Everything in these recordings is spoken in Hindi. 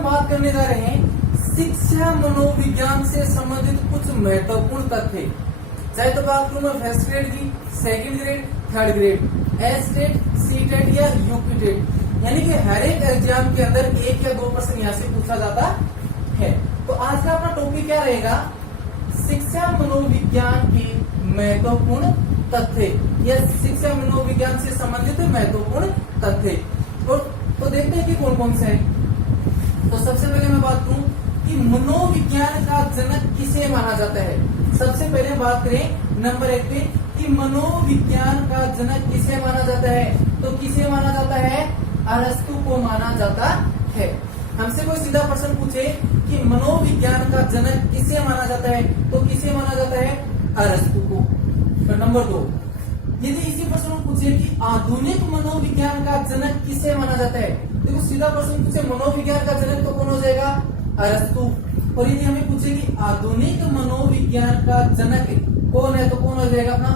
हम बात करने जा रहे हैं शिक्षा मनोविज्ञान से संबंधित कुछ महत्वपूर्ण तथ्य। चाहे तो बात करूं मैं फर्स्ट ग्रेड की, second grade, third grade, S TET, C TET या यूपी टेट, यानी कि हर एक एग्जाम के अंदर 1 या 2 प्रश्न यहाँ से पूछा जाता है। तो आज का अपना टॉपिक क्या रहेगा? शिक्षा मनोविज्ञान के महत्वपूर्ण तथ्य या शिक्षा मनोविज्ञान से संबंधित महत्वपूर्ण तथ्य। तो देखते हैं कि कौन कौन से हैं। तो सबसे पहले मैं बात करूं कि मनोविज्ञान का जनक किसे माना जाता है। सबसे पहले बात करें नंबर 1 पे कि मनोविज्ञान का जनक किसे माना जाता है। तो किसे माना जाता है? अरस्तु को माना जाता है। हमसे कोई सीधा प्रश्न पूछे कि मनोविज्ञान का जनक किसे माना जाता है, तो किसे माना जाता है? अरस्तु को। तो नंबर 2, यदि इसी प्रश्न में पूछे कि आधुनिक मनोविज्ञान का जनक किसे माना जाता है, देखो सीधा प्रश्न पूछे मनोविज्ञान का जनक तो कौन हो जाएगा? अरस्तु। और यदि हमें पूछे कि आधुनिक मनोविज्ञान का जनक कौन है, तो कौन हो जाएगा अपना?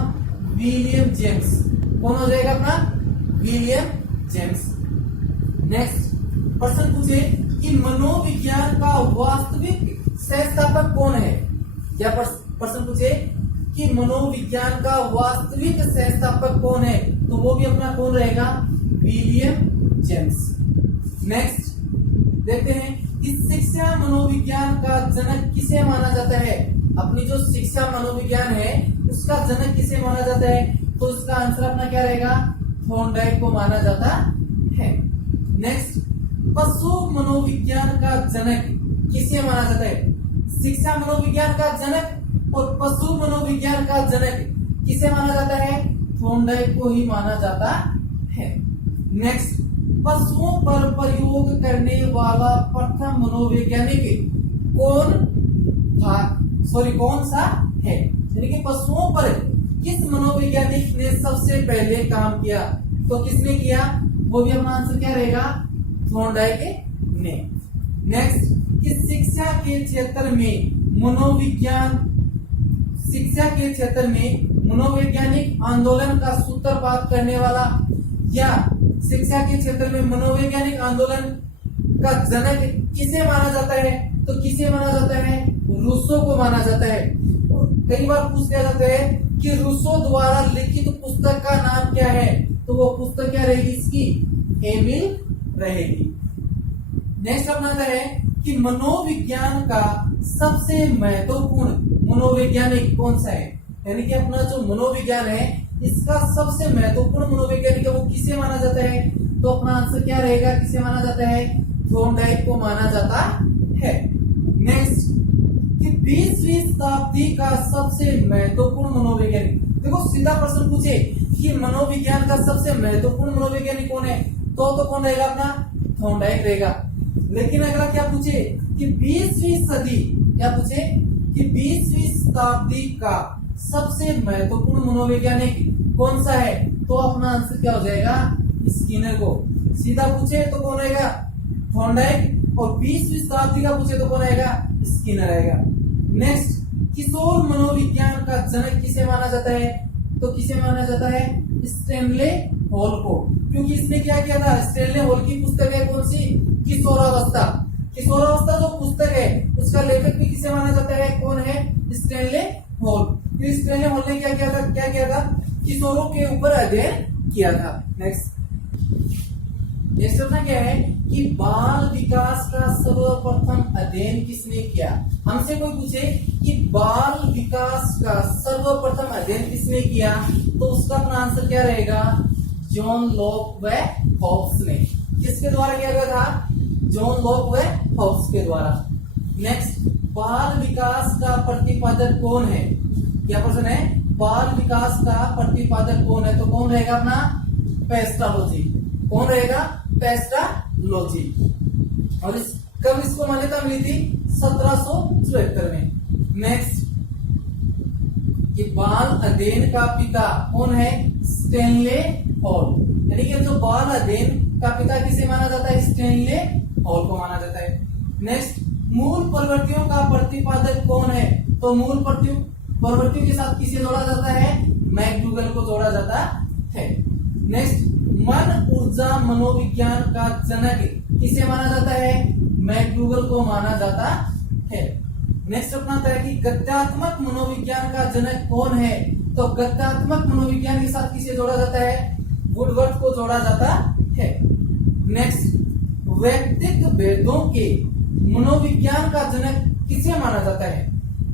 William James. कौन हो जाएगा अपना? William James. नेक्स्ट प्रश्न पूछे कि मनोविज्ञान का वास्तविक संस्थापक कौन है, या प्रश्न पूछे कि मनोविज्ञान का वास्तविक संस्थापक कौन है, तो वो भी अपना कौन रहेगा? William James. नेक्स्ट देखते हैं कि शिक्षा मनोविज्ञान का जनक किसे माना जाता है। अपनी जो शिक्षा मनोविज्ञान है उसका जनक किसे माना जाता है, तो उसका आंसर अपना क्या रहेगा? थॉर्नडाइक को माना जाता है। नेक्स्ट, पशु मनोविज्ञान का जनक किसे माना जाता है। शिक्षा मनोविज्ञान का जनक और पशु मनोविज्ञान का जनक किसे माना जाता है? थॉर्नडाइक को ही माना जाता है। नेक्स्ट, पशुओं पर प्रयोग करने वाला प्रथम मनोवैज्ञानिक कौन था? कौन सा है, यानी कि पशुओं पर किस मनोवैज्ञानिक ने सबसे पहले काम किया, तो किसने किया? वो भी अपना आंसर क्या रहेगा? थॉर्नडाइक ने। नेक्स्ट, कि शिक्षा के क्षेत्र में मनोवैज्ञानिक आंदोलन का सूत्रपात करने वाला, या शिक्षा के क्षेत्र में मनोवैज्ञानिक आंदोलन का जनक किसे माना जाता है, तो किसे माना जाता है? रूसो को माना जाता है। कई बार पूछ लिया जाता है कि रूसो द्वारा लिखित पुस्तक का नाम क्या है, तो वो पुस्तक क्या रहेगी इसकी? एमिल रहेगी। नेक्स्ट अपना है कि मनोविज्ञान का सबसे महत्वपूर्ण मनोवैज्ञानिक कौन सा है, यानी कि अपना जो मनोविज्ञान है इसका सबसे महत्वपूर्ण मनोवैज्ञानिक वो किसे माना जाता है, तो अपना आंसर क्या रहेगा? किसे माना जाता है? थॉर्नडाइक को माना जाता है। नेक्स्ट, कि 20वीं शताब्दी का सबसे महत्वपूर्ण मनोवैज्ञानिक, देखो सीधा प्रश्न पूछे कि मनोविज्ञान का सबसे महत्वपूर्ण मनोवैज्ञानिक कौन है, तो कौन रहेगा? अपना थॉर्नडाइक रहेगा। लेकिन अगर क्या पूछे कि 20वीं सदी, क्या पूछे कि 20वीं शताब्दी का सबसे महत्वपूर्ण मनोवैज्ञानिक कौन सा है, तो अपना आंसर क्या हो जाएगा? स्किनर को। सीधा पूछे तो कौन रहेगा? थॉर्नडाइक। और 20वीं शताब्दी का पूछे तो कौन आएगा? स्किनर आएगा। नेक्स्ट, किशोर मनोविज्ञान का जनक किसे माना जाता है, तो किसे माना जाता है? स्टैनले हॉल को। क्योंकि इसने क्या किया था? स्टैनले हॉल की पुस्तक है कौन सी? किशोरावस्था। किशोरावस्था जो पुस्तक है उसका लेखक भी किसे माना जाता है? कौन है? Stanley hall. फिर स्टैनले हॉल ने क्या किया था? किशोरों के ऊपर अध्ययन किया था। नेक्स्ट अपना क्या है कि बाल विकास का सर्वप्रथम अध्ययन किसने किया। हमसे कोई पूछे कि बाल विकास का सर्वप्रथम अध्ययन किसने किया, तो उसका अपना आंसर क्या रहेगा? जॉन लॉक व हॉब्स ने। किसके द्वारा किया गया था? जॉन लॉक व हॉब्स के द्वारा। नेक्स्ट, बाल विकास का प्रतिपादक कौन है? क्या प्रश्न है? बाल विकास का प्रतिपादक कौन है, तो कौन रहेगा? अपना पेस्टालोजी। कौन रहेगा? पेस्टालोजी। और कब इसको मान्यता मिली थी? 1774 में। नेक्स्ट, कि बाल अध्ययन का पिता कौन है? Stanley hall. यानी कि जो बाल अध्ययन का पिता किसे माना जाता है? स्टैनले हॉल को माना जाता है। नेक्स्ट, मूल प्रवृत्तियों का प्रतिपादक कौन है, तो मूल प्रवृत्तियों के साथ किसे जोड़ा जाता है? मैकडूगल को जोड़ा जाता है। नेक्स्ट, मन ऊर्जा मनोविज्ञान का जनक किसे माना जाता है? मैकडूगल मैक्लूगल को माना जाता है। नेक्स्ट अपना आता है कि गत्यात्मक मनोविज्ञान का जनक कौन है। तो गत्यात्मक मनोविज्ञान के साथ किसे जोड़ा जाता है, वुडवर्थ को जोड़ा जाता है। नेक्स्ट, वैयक्तिक भेदों के मनोविज्ञान का जनक किसे माना जाता है।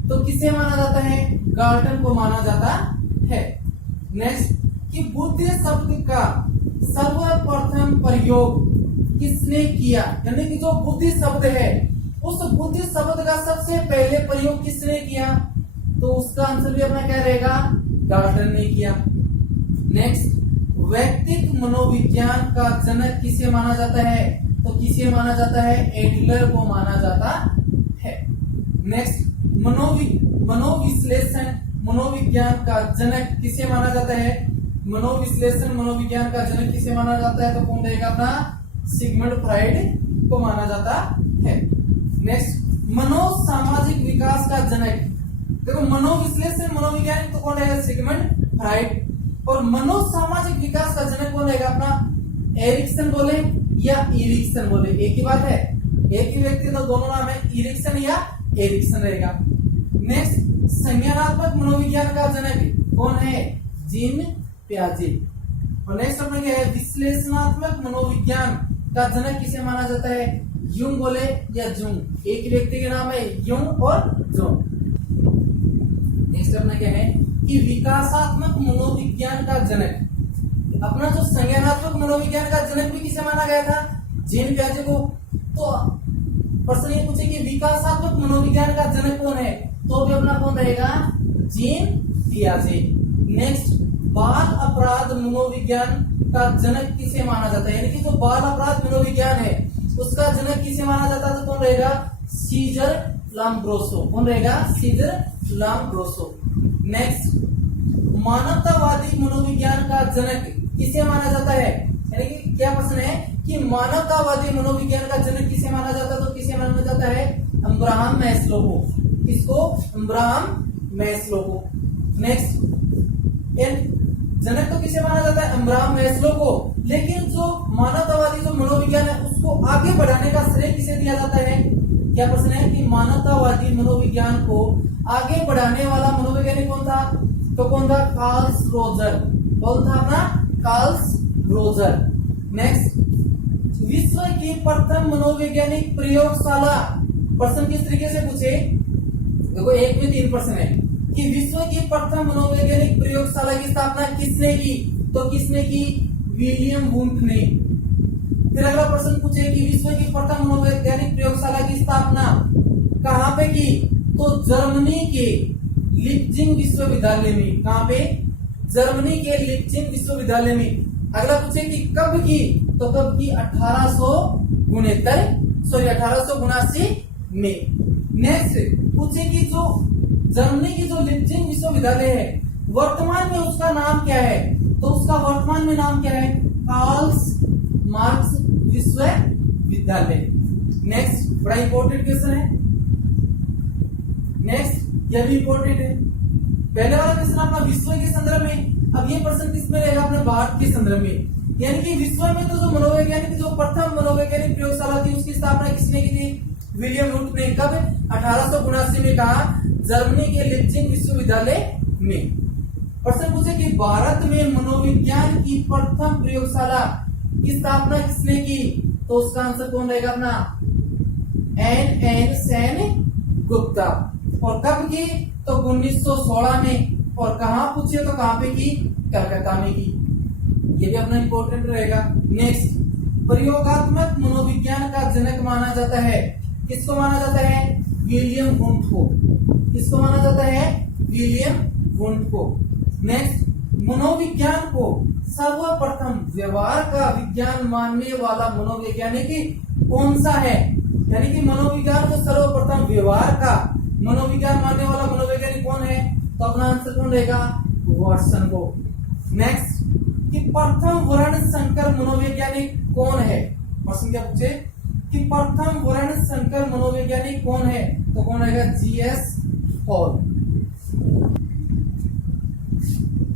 तो किसे माना जाता है, गाल्टन को माना जाता है। नेक्स्ट, कि बुद्धि शब्द का सर्वप्रथम प्रयोग किसने किया, यानी कि जो बुद्धि शब्द है उस बुद्धि शब्द का सबसे पहले प्रयोग किसने किया। तो उसका आंसर भी अपना क्या रहेगा, गाल्टन ने किया। नेक्स्ट, वैयक्तिक मनोविज्ञान का जनक किसे माना जाता है। तो किसे माना जाता है, एडलर को माना जाता है। नेक्स्ट, मनोविश्लेषण मनोविज्ञान का जनक किसे माना जाता है। मनोविश्लेषण मनोविज्ञान का जनक किसे माना जाता है। तो कौन रहेगा अपना, सिगमंड फ्राइड को माना जाता है। नेक्स्ट, मनोसामाजिक विकास का जनक, देखो मनोविश्लेषण मनोविज्ञान तो कौन रहेगा, सिगमंड फ्राइड। और मनोसामाजिक विकास का जनक कौन रहेगा अपना, एरिक्सन बोले या इरिक्सन बोले, एक ही बात है, एक ही व्यक्ति, तो दोनों नाम है, इरिक्सन या एरिक्सन रहेगा। नेक्स्ट, संज्ञानात्मक मनोविज्ञान का जनक कौन है, जीन पियाजे। और नेक्स्ट अपना क्या है, विश्लेषणात्मक मनोविज्ञान का जनक किसे माना जाता है, यूंग बोले या जुंग, एक ही व्यक्ति के नाम है, यूंग और जुंग। नेक्स्ट अपना क्या है कि विकासात्मक मनोविज्ञान का जनक, अपना जो संज्ञानात्मक मनोविज्ञान का जनक भी किसे माना गया था, जीन पियाजे को। तो प्रश्न ये पूछे कि विकासात्मक मनोविज्ञान का जनक कौन है, तो भी अपना कौन रहेगा, जीन पियाजे। नेक्स्ट, बाल अपराध मनोविज्ञान का जनक किसे माना जाता है, यानी कि जो बाल अपराध मनोविज्ञान है उसका जनक किसे माना जाता है। तो कौन रहेगा, सीजर लाम्ब्रोसो, कौन रहेगा, सीजर लाम्ब्रोसो। नेक्स्ट, मानवतावादी मनोविज्ञान का जनक किसे माना जाता है, यानी कि क्या प्रश्न है कि मानवतावादी मनोविज्ञान का जनक किसे माना जाता है। तो किसे माना जाता है, अब्राहम मैस्लो को। किसको, अब्राहम मैस्लो को। नेक्स्ट, जनक तो किसे माना जाता है, अब्राहम मैस्लो को, लेकिन जो मानवतावादी जो मनोविज्ञान है उसको आगे बढ़ाने का श्रेय किसे दिया जाता है। क्या प्रश्न है कि मानवतावादी मनोविज्ञान को आगे बढ़ाने वाला मनोवैज्ञानिक कौन था। तो कौन था, कार्ल रोजर। कौन था अपना, कार्ल रोजर। नेक्स्ट, विश्व की प्रथम मनोवैज्ञानिक प्रयोगशाला, प्रश्न किस तरीके से पूछे, देखो एक में 3 प्रश्न है कि विश्व की प्रथम मनोवैज्ञानिक प्रयोगशाला की स्थापना किसने की। तो किसने की, विलियम वुंट ने। फिर अगला प्रश्न पूछे कि विश्व की प्रथम मनोवैज्ञानिक प्रयोगशाला की स्थापना कहाँ पे की। तो जर्मनी के लिप्जिंग विश्वविद्यालय में। कहाँ पे, जर्मनी के लिप्जिंग विश्वविद्यालय में। अगला पूछे कि कब की, तो कब की, 1879 में। नेक्स्ट पूछे कि जो जर्मनी की जो लिप्जिंग विश्वविद्यालय है वर्तमान में उसका नाम क्या है। तो उसका वर्तमान में नाम क्या है, कार्ल मार्क्स विश्वविद्यालय। नेक्स्ट, बड़ा इंपॉर्टेंट क्वेश्चन है। नेक्स्ट, यह भी इंपॉर्टेंट है। पहले वाला क्वेश्चन अपना विश्व के संदर्भ में, अब ये प्रश्न किसमें रहेगा, अपने भारत के संदर्भ में। यानी कि विश्व में तो जो मनोवैज्ञानिक, जो प्रथम मनोवैज्ञानिक प्रयोगशाला थी उसकी स्थापना किसने की थी, विलियम वुंट ने। कब, 1879 में। कहा, जर्मनी के लिप्जिंग विश्वविद्यालय में। प्रश्न पूछे कि भारत में मनोविज्ञान की प्रथम प्रयोगशाला की स्थापना किसने की। तो उसका आंसर कौन रहेगा अपना, एन सेन गुप्ता। और कब की, तो 1916 में। और कहा पूछे तो कहां पे की, कलकत्ता में की। ये भी अपना इंपॉर्टेंट रहेगा। नेक्स्ट, प्रयोगात्मक मनोविज्ञान का जनक माना जाता है, किसको माना जाता है, विलियम वुंट को। किसको माना जाता है, विलियम वुंट को। नेक्स्ट, मनोविज्ञान को सर्वप्रथम व्यवहार का विज्ञान मानने वाला मनोवैज्ञानिक कौन सा है। यानी कि मनोविज्ञान को सर्वप्रथम व्यवहार का मनोविज्ञान मानने वाला मनोवैज्ञानिक कौन है। तो अपना आंसर कौन रहेगा, वाटसन को। नेक्स्ट, कि प्रथम वर्ण संकर मनोवैज्ञानिक कौन है। प्रश्न क्या पूछे कि प्रथम वर्ण संकर मनोवैज्ञानिक कौन है। तो कौन रहेगा, जीएस हॉल।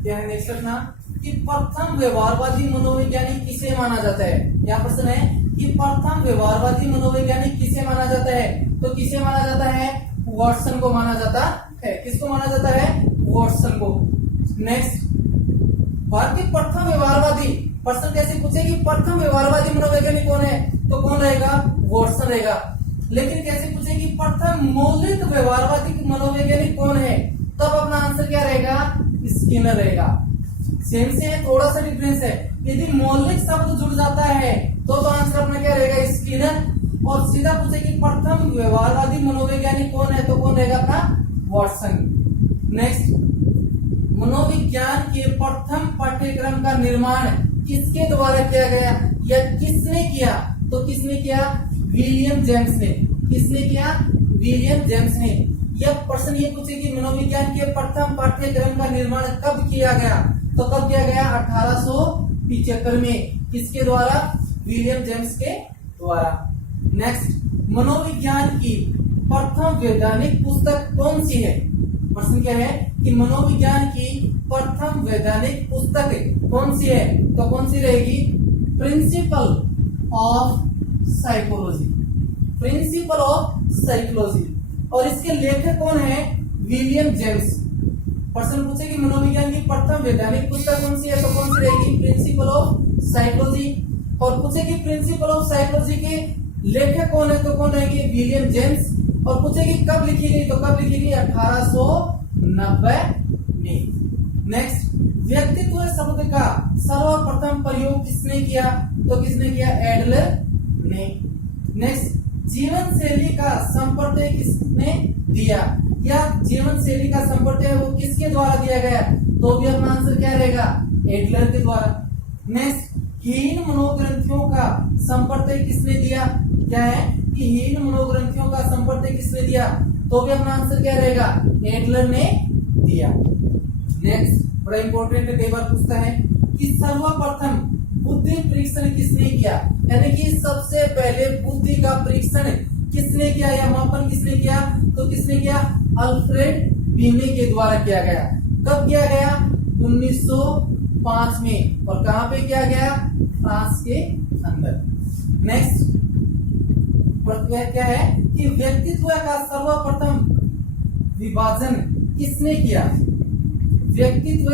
क्या है नेक्स्ट अपना कि प्रथम व्यवहारवादी मनोवैज्ञानिक किसे माना जाता है। क्या प्रश्न है कि प्रथम व्यवहारवादी मनोवैज्ञानिक किसे माना जाता तो किसे माना जाता है? वॉटसन को माना जाता है। किसको माना जाता है? वॉटसन को। नेक्स्ट, भारतीय प्रथम व्यवहारवादी, प्रश्न कैसे पूछे कि प्रथम व्यवहारवादी मनोवैज्ञानिक कौन है? तो कौन रहेगा? वॉटसन रहेगा। लेकिन कैसे पूछे कि प्रथम मौलिक व्यवहारवादी मनोवैज्ञानिक कौन है? तब अपना आंसर क्या रहेगा? स्किनर रहेगा। सेम से है, थोड़ा सा डिफरेंस है। यदि मौलिक शब्द जुड़ जाता है तो आंसर अपना क्या रहेगा? स्किनर। और सीधा पूछे कि प्रथम व्यवहारवादी मनोवैज्ञानिक कौन है? तो कौन रहेगा? अपना वॉटसन। नेक्स्ट, मनोविज्ञान के प्रथम पाठ्यक्रम का निर्माण किसके द्वारा किया गया या किसने किया? तो किसने किया? विलियम जेम्स ने। किसने किया? विलियम जेम्स ने। यह प्रश्न ये पूछे कि मनोविज्ञान के प्रथम पाठ्यक्रम का निर्माण कब किया गया? तो कब किया गया? 1875 में। किसके द्वारा? विलियम जेम्स के द्वारा। नेक्स्ट, मनोविज्ञान की प्रथम वैज्ञानिक पुस्तक कौन सी है? प्रश्न क्या है कि मनोविज्ञान की प्रथम वैज्ञानिक पुस्तक कौन सी है? तो कौन सी रहेगी? Principle of psychology. Principle of psychology. और इसके लेखक कौन है? William James. प्रश्न पूछे कि मनोविज्ञान की प्रथम वैज्ञानिक पुस्तक कौन सी है? तो कौन सी रहेगी? Principle of psychology. और पूछे कि प्रिंसिपल ऑफ साइकोलॉजी के लेखक कौन है? तो कौन रहेंगे? William James. और पूछे कि कब लिखी गई? तो कब लिखी गई? 1890 में। नेक्स्ट, व्यक्तित्व शब्द का सर्वप्रथम प्रयोग किसने किया? तो किसने किया? एडलर ने। नेक्स्ट, जीवन शैली का संपर्क किसने दिया या जीवन शैली का संपर्क है वो किसके द्वारा दिया गया? तो भी अपना आंसर क्या रहेगा? एडलर के द्वारा। नेक्स्ट, हीन मनोग्रंथियों का संपर्क किसने दिया? क्या है कि हीन मनोग्रंथियों का संपर्क किसने दिया? तो भी अपना आंसर क्या रहेगा? एडलर ने दिया। नेक्स्ट, बड़ा इंपॉर्टेंट है, कई बार पूछता है कि सर्वप्रथम बुद्धि परीक्षण किसने किया? यानी कि सबसे पहले बुद्धि का परीक्षण किसने किया या मापन किसने किया? तो किसने किया? अल्फ्रेड बीने के द्वारा किया गया। कब किया गया? 1905 में। और कहां पे किया गया? फ्रांस के अंदर। नेक्स्ट, क्या है कि व्यक्तित्व का सर्वप्रथम विभाजन किसने किया? व्यक्तित्व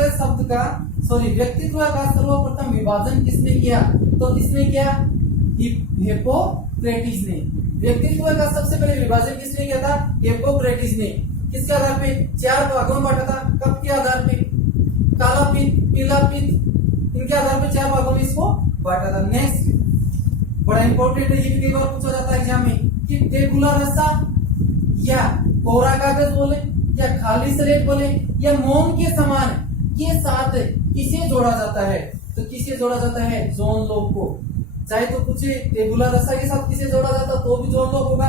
का सर्वप्रथम विभाजन किसने किया? तो किसने किया? हिप्पोक्रेटिस ने। व्यक्तित्व का सबसे पहले विभाजन किसने किया था? हिप्पोक्रेटिस ने। किसके आधार पे? 4 भागों में बांटा था। कब के आधार पे? काला पित्त, पीला पित्त, इनके आधार पे 4 भागों में इसको बांटा था। नेक्स्ट, बड़ा इंपॉर्टेंट है, ये भी कई बार पूछा जाता है एग्जाम में कि टेबुलर रस्सा या कोरा कागज बोले या खाली स्लेट बोले या मोम के समान के साथ किसे जोड़ा जाता है? तो किसे जोड़ा जाता है? जॉन लॉक को। चाहे तो पूछे टेबुलर रस्सा के साथ किसे जोड़ा जाता तो भी जॉन लॉक होगा,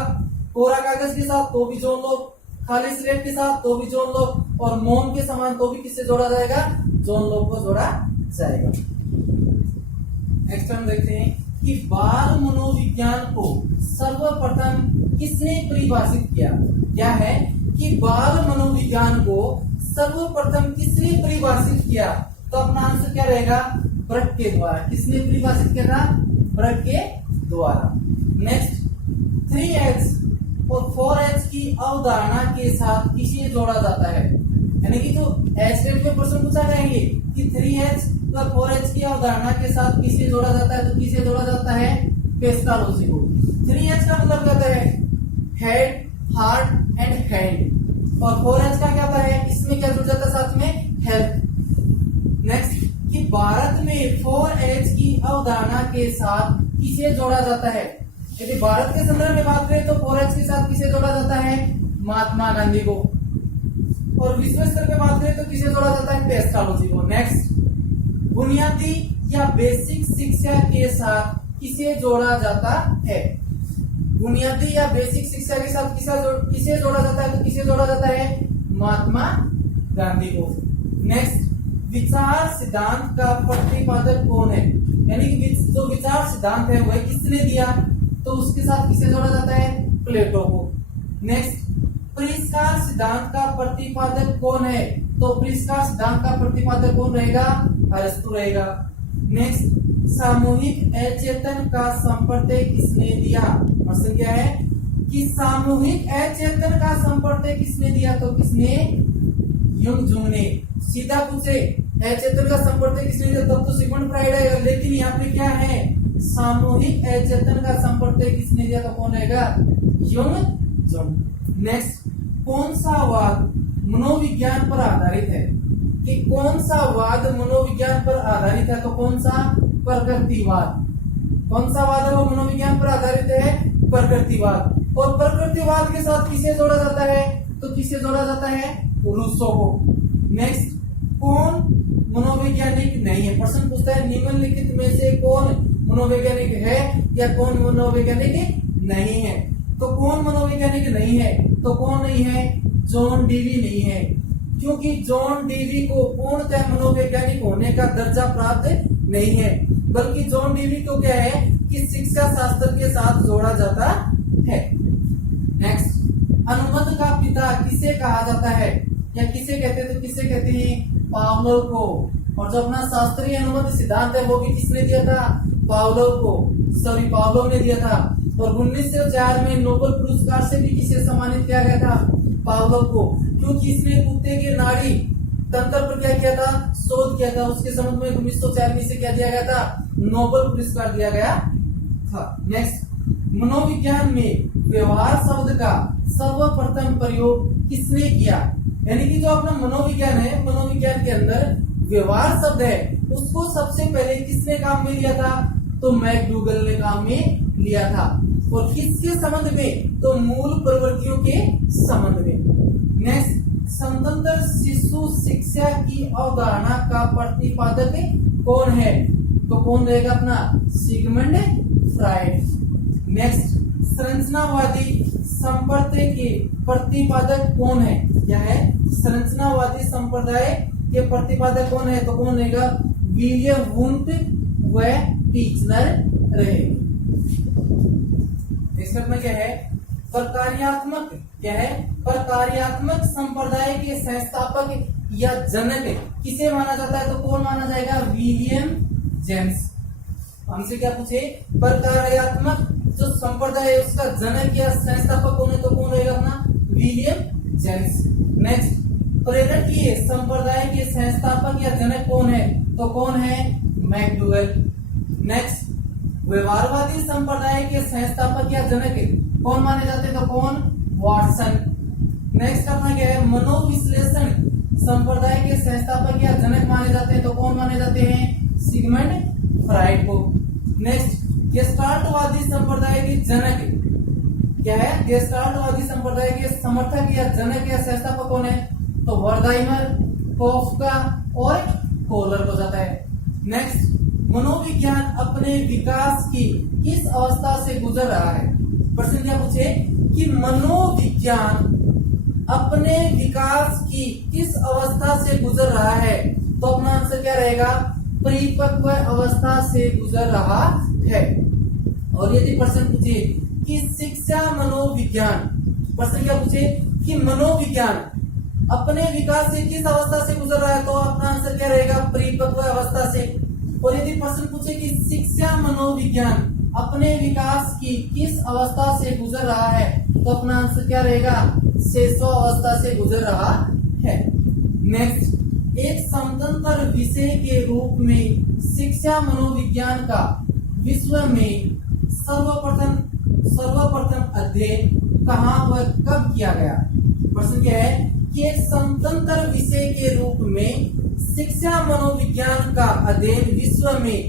कोरा कागज के साथ तो भी जॉन लॉक, खाली स्लेट के साथ तो भी जॉन लॉक, और मोम के समान तो भी किससे जोड़ा जाएगा? जॉन लॉक को जोड़ा जाएगा। नेक्स्ट हम देखते हैं कि बाल मनोविज्ञान को सर्वप्रथम किसने परिभाषित किया? क्या है कि बाल मनोविज्ञान को सर्वप्रथम किसने परिभाषित किया? तो अपना आंसर क्या रहेगा? ब्रग के द्वारा। किसने परिभाषित किया था? ब्रग के द्वारा। नेक्स्ट, 3H और 4H की अवधारणा के साथ किसे जोड़ा जाता है? यानी कि जो एस्टेट में प्रश्न पूछा जाएंगे कि 3H और 4H की अवधारणा के साथ किसे जोड़ा जाता है? तो किसे जोड़ा जाता है? पेस्टालोजी को। 3H का मतलब क्या होता है? Head, heart and hand. और 4H का क्या होता है? इसमें क्या जुड़ जाता है साथ में? हेल्थ। नेक्स्ट, कि भारत में 4H की अवधारणा के साथ किसे जोड़ा जाता है? यदि भारत के संदर्भ में बात करें तो 4H के साथ किसे जोड़ा जाता है? महात्मा गांधी को। और विश्व स्तर पे बात करें तो किसे जोड़ा जाता है? पेस्टालोजी को। नेक्स्ट, बुनियादी या बेसिक शिक्षा के साथ किसे जोड़ा जाता है? बुनियादी या बेसिक शिक्षा के साथ किसे जोड़ा जाता है? तो किसे जोड़ा जाता है? महात्मा गांधी को। नेक्स्ट, विचार सिद्धांत का प्रतिपादक कौन है? यानी कि जो विचार सिद्धांत है वह किसने दिया? तो उसके साथ किसे जोड़ा जाता है? प्लेटो को। नेक्स्ट, परिष्कार सिद्धांत का प्रतिपादक कौन है? तो परिष्कार सिद्धांत का प्रतिपादक कौन रहेगा? अरस्तु रहेगा। नेक्स्ट, सामूहिक अचेतन का संपर्क किसने दिया? प्रश्न क्या है कि सामूहिक अचेतन का संपर्क किसने दिया, तो किसने, युंग ने। सीधा पूछे अचेतन का संपर्क किसने दिया तब तो सिगमंड फ्राइड आएगा, लेकिन यहाँ पे क्या है, सामूहिक अचेतन का संपर्क किसने दिया, तो कौन रहेगा, युंग। नेक्स्ट, कौन सा वाद मनोविज्ञान पर आधारित है, कि कौन सा वाद मनोविज्ञान पर आधारित है, तो कौन सा, प्रकृतिवाद। कौन सा वाद है वो मनोविज्ञान पर आधारित है, प्रकृतिवाद। और प्रकृतिवाद के साथ किसे जोड़ा जाता है, तो किसे जोड़ा जाता है, रूसो को। नेक्स्ट, कौन मनोवैज्ञानिक नहीं है, प्रश्न पूछता है निम्नलिखित में से कौन मनोवैज्ञानिक है या कौन मनोवैज्ञानिक नहीं है। तो कौन मनोवैज्ञानिक नहीं है, तो कौन नहीं है, जॉन डीवी नहीं है, क्योंकि जॉन डीवी को पूर्णतः मनोवैज्ञानिक होने का दर्जा प्राप्त नहीं है, बल्कि जॉन डीवी को क्या है कि शिक्षा शास्त्र के साथ जोड़ा जाता है। नेक्स्ट, अनुमत का पिता किसे कहा जाता है, या किसे कहते हैं, तो किसे कहते हैं, पावलोव को। और जो अपना शास्त्रीय अनुमत सिद्धांत है वो भी किसने दिया था, पावलोव ने दिया था। और 1904 में नोबेल पुरस्कार से भी किसे सम्मानित किया गया था, पावलोव को, क्योंकि इसने कुत्ते के नाड़ी तंत्र पर क्या किया था, शोध किया था। उसके संबंध में 1904 में से क्या दिया गया था, नोबेल पुरस्कार दिया गया था। नेक्स्ट, मनोविज्ञान में व्यवहार शब्द का सर्वप्रथम प्रयोग किसने किया, यानी कि जो अपना मनोविज्ञान है, मनोविज्ञान के अंदर व्यवहार शब्द है उसको सबसे पहले किसने काम में लिया था, तो मैकडूगल ने काम में लिया था। और किसके संबंध में, तो मूल प्रवृत्तियों के संबंध में। नेक्स्ट, स्वतंत्र शिशु शिक्षा की अवधारणा का प्रतिपादक कौन है, तो कौन रहेगा, अपना सिगमंड फ्राइड। नेक्स्ट, संरचनावादी संप्रदाय के प्रतिपादक कौन है, क्या है, संरचनावादी संप्रदाय के प्रतिपादक कौन है, तो कौन रहेगा, विलियम वुंट व टीचनर रहेगा। इसमें अपना क्या है, प्रकार्यात्मक, क्या है, प्रकार्यात्मक संप्रदाय के संस्थापक या जनक किसे माना जाता है, तो कौन माना जाएगा, विलियम जेम्स। हमसे क्या पूछे, प्रकार्यात्मक जो संप्रदाय है उसका जनक या संस्थापक कौन है, तो कौन रहेगा, अपना विलियम जेम्स। नेक्स्ट, प्रेरकीय संप्रदाय के संस्थापक या जनक कौन है, तो कौन है, मैकडूगल। नेक्स्ट, व्यवहारवादी संप्रदाय के संस्थापक या जनक कौन माने जाते हैं, तो कौन, वाटसन। नेक्स्ट अपना क्या है, मनोविश्लेषण संप्रदाय के संस्थापक या जनक माने जाते हैं, तो कौन माने जाते हैं, सिगमंड फ्राइड को। नेक्स्ट, गेस्टाल्टवादी संप्रदाय के जनक क्या है, गेस्टाल्टवादी संप्रदाय के समर्थक या जनक या संस्थापक कौन है, तो वर्दाइमर, कोफ्का और कोलर हो जाता है। नेक्स्ट, मनोविज्ञान अपने विकास की किस अवस्था से गुजर रहा है, प्रश्न क्या पूछे कि मनोविज्ञान अपने विकास की किस अवस्था से गुजर रहा है, तो अपना आंसर क्या रहेगा, परिपक्व अवस्था से गुजर रहा है। और यदि प्रश्न पूछे कि शिक्षा मनोविज्ञान, प्रश्न क्या पूछे कि मनोविज्ञान अपने विकास से किस अवस्था से गुजर रहा है, तो अपना आंसर क्या रहेगा, परिपक्व अवस्था से। और यदि प्रश्न पूछे कि शिक्षा मनोविज्ञान अपने विकास की किस अवस्था से गुजर रहा है, तो अपना आंसर क्या रहेगा, शेषो अवस्था से गुजर रहा है। नेक्स्ट, एक स्वतंत्र विषय के रूप में शिक्षा मनोविज्ञान का विश्व में सर्वप्रथम अध्ययन कहाँ व कब किया गया। प्रश्न क्या है कि एक स्वतंत्र विषय के रूप में शिक्षा मनोविज्ञान का अध्ययन विश्व में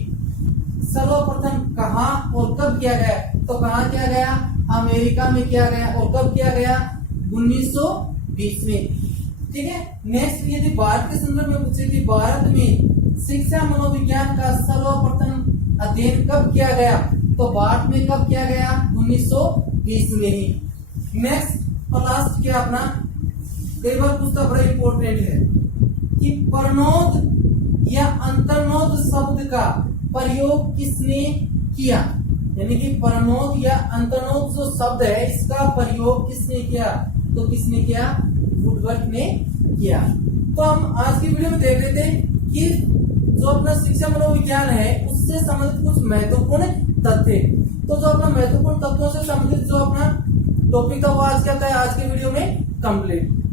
सर्वप्रथम कहाँ और कब किया गया, तो कहाँ किया गया, अमेरिका में किया गया। और कब किया गया, 1920 में। ठीक है। नेक्स्ट, यदि भारत के संदर्भ में पूछे कि भारत में शिक्षा मनोविज्ञान का सर्वप्रथम अध्ययन कब किया गया, तो भारत में कब किया गया, 1920 में ही। नेक्स्ट और लास्ट क्या अपना, कई बार पूछता, बड़ा इंपॉर्टेंट है कि परनोद या अंतर्नोद शब्द का प्रयोग किसने किया, यानी कि परनोद या अंतर्नोद जो शब्द है इसका प्रयोग किसने किया, तो किसने किया, वुडवर्थ ने किया। तो हम आज की वीडियो में देख रहे थे कि जो अपना शिक्षा मनोविज्ञान है उससे संबंधित कुछ महत्वपूर्ण तथ्य। तो जो अपना महत्वपूर्ण तथ्यों से संबंधित जो अपना टॉपिक था वो आज क्या था आज के वीडियो में कंप्लीट।